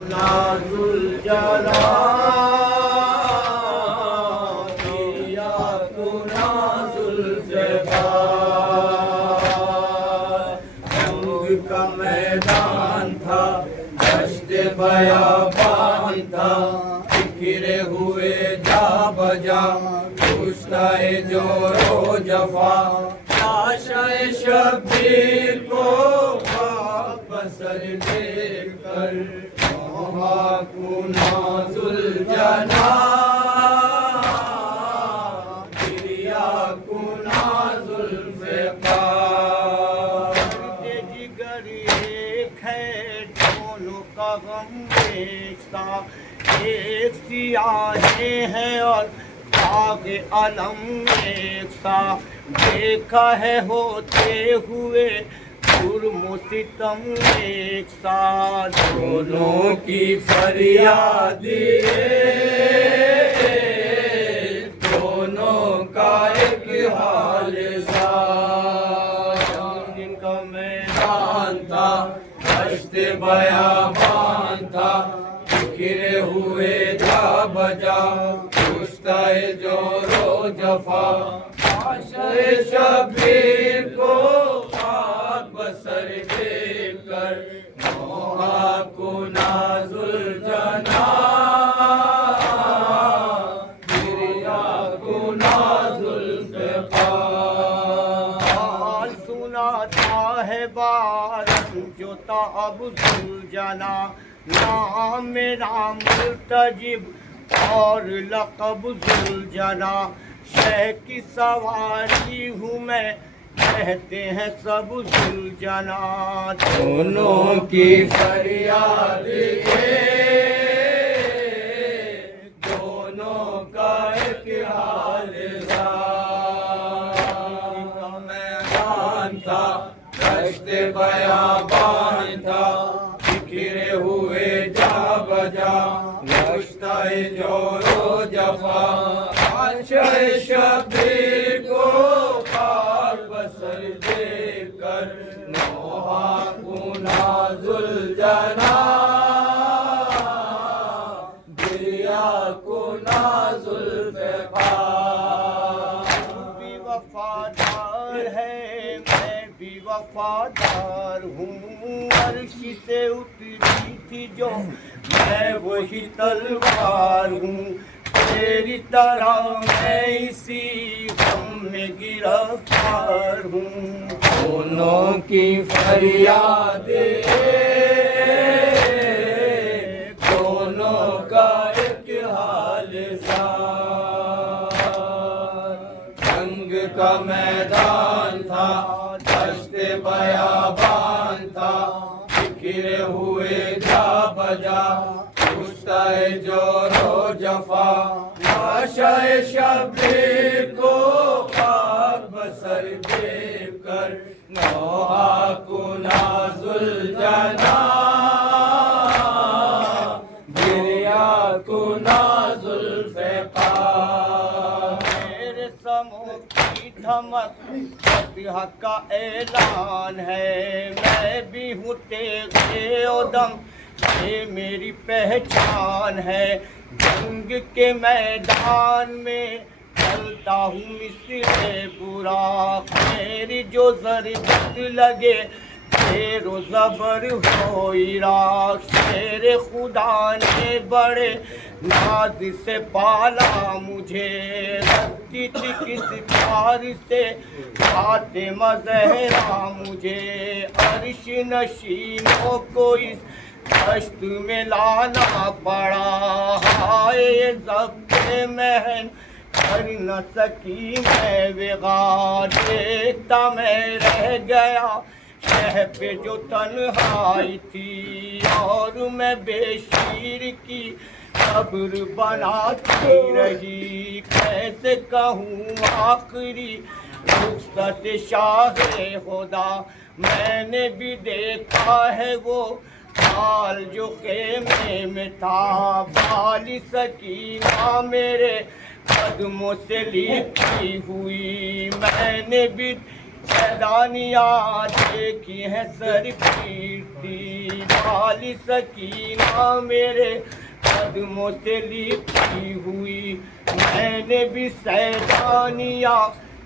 نازل جلال یا تو نازل جلال جنگ کا میدان تھا دشت بیابان تھا بکھرے ہوئے جا بجا پوچھتا ہے جور و جفا لاشائے شبیر کو خاک بسر دیکھ کر کو نازل جناب گریا کو نازل فقار جگر ایک ہے دونوں کا غم ایک سا ایک سیاہیں ہیں اور داغ علم ایک سا دیکھا ہے ہوتے ہوئے جرم و ستم ایک ساتھ دونوں کی فریاد دونوں کا ایک حال ساتھ جن کا میدان تھا دشت بیابان تھا بکھرے ہوئے جا بجا پوچھتا ہے جور و جفا لاشائے شبیر کو بسر دیکھ کر نوحہ کو نازل جناب گریا کو نازل فقار سناتا ہے بارن جو تاب ذوالجنا نام میرا مرتجب اور لقب ذوالجنا شہ کی سواری ہوں میں کہتے ہیں سب ذوالجنا دونوں کی فریاد دونوں کا ایک حال کا میدان تھا دشت بیابان تھا بکھرے ہوئے جا بجا پوچھتا ہے جور و جفا لاشائے شبیر کو بسر دیکھ کر نوحہ کو نازل جناب گریا کو نازل فقار بھی وفادار ہے میں بھی وفادار ہوں عرش سے اتری تھی جو میں وہی تلوار ہوں تیری طرح میں اسی غم میں گرفتار ہوں دونوں کی فریاد دونوں کا ایک حال سا جنگ کا میدان تھا دشت بیابان تھا بکھرے ہوئے جا بجا پوچھتا ہے جور و جفا لاشائے شبیر کو خاک بسر دیکھ کر نوحہ کو نازل جناب گریا کو نازل فقار میرے سمو کی دھمک فتح کا اعلان ہے میں بھی ہوں تیغ ادم یہ میری پہچان ہے جنگ کے میدان میں چلتا ہوں مثل براق میری جو ضربت لگے زیر و زبر ہو عراق شیر خدا نے بڑے ناز سے پالا مجھے رکھتی تھی کس پیار سے فاطمہ زہرا مجھے عرش نشینوں کو اس دشت میں لانا پڑا ہائے ضبط محن کر نہ سکی میں وغا دیکھتا میں رہ گیا شہ پہ جو تنہائی تھی اور میں بے شیر کی قبر بناتی رہی کیسے کہوں آخری رخصت شاہ خدا میں نے بھی دیکھا ہے وہ حال جو خیمے میں تھا بال سکینہ میرے قدموں سے لپٹی ہوئی میں نے بھی سیدانیاں دیکھی ہیں سر پیٹی، والی سکینہ میرے قدموں سے لپٹی ہوئی، میں نے بھی سیدانیاں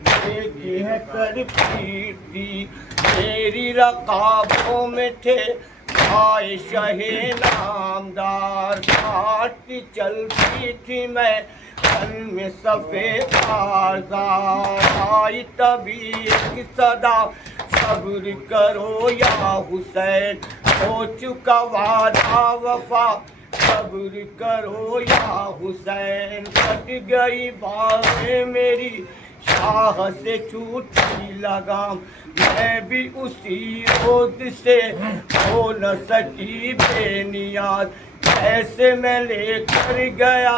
دیکھی ہیں سر پیٹی، میری رقابوں میں تھے آئے شہ نامدار، کاٹتی چلتی تھی میں گل میں سفید آزار، آئی تبھی ایک صدا صبر کرو یا حسین، ہو چکا وعدہ وفا صبر کرو یا حسین، کٹ گئی باتیں میری شاہ سے چھوٹی لگام، میں بھی اسی روز سے ہو نہ سکی بے نیاز، ایسے میں لے کر گیا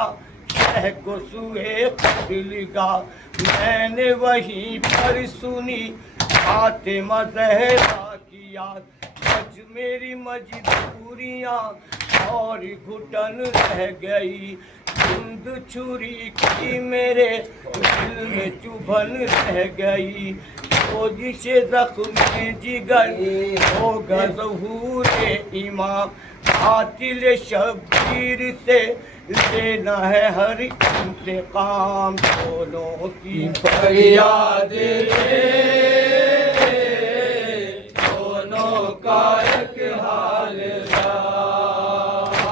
شہ کو سوئے قتلگاہ، میں نے وہیں پر سنی فاطمہ زہرا کی یاد، سچ میری مجبوریاں اور گھٹن رہ گئی، دھند چھری کی میرے دل میں چبھن رہ گئی، سوزش زخم جگر ہوگا ظہور امام، قاتل شبیر سے لینا ہے ہر انتقام، دونوں کی فریاد دونوں کا ایک حال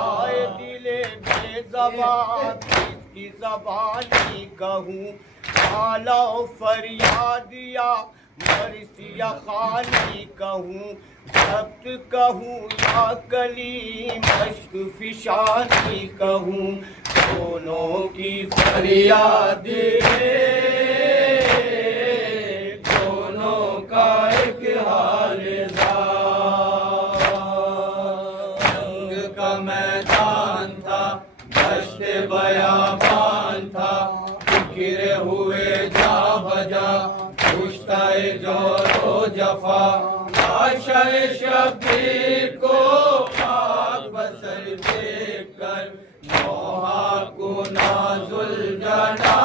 آئے دل بے زبان کس کی زبانی کہوں، کالا فریاد یا مرثیہ خانی کہوں، ضبط کہوں یا کلیم مشق فشانی کہوں، دونوں کی فریاد دونوں کا ایک حال جنگ کا میدان تھا، دشت بیابان تھا، بکھرے ہوئے جا بجا پوچھتا ہے جور و جفا، عاشق شبیر کو خاک بسر دیکھ کر نوحہ کو نازل جنا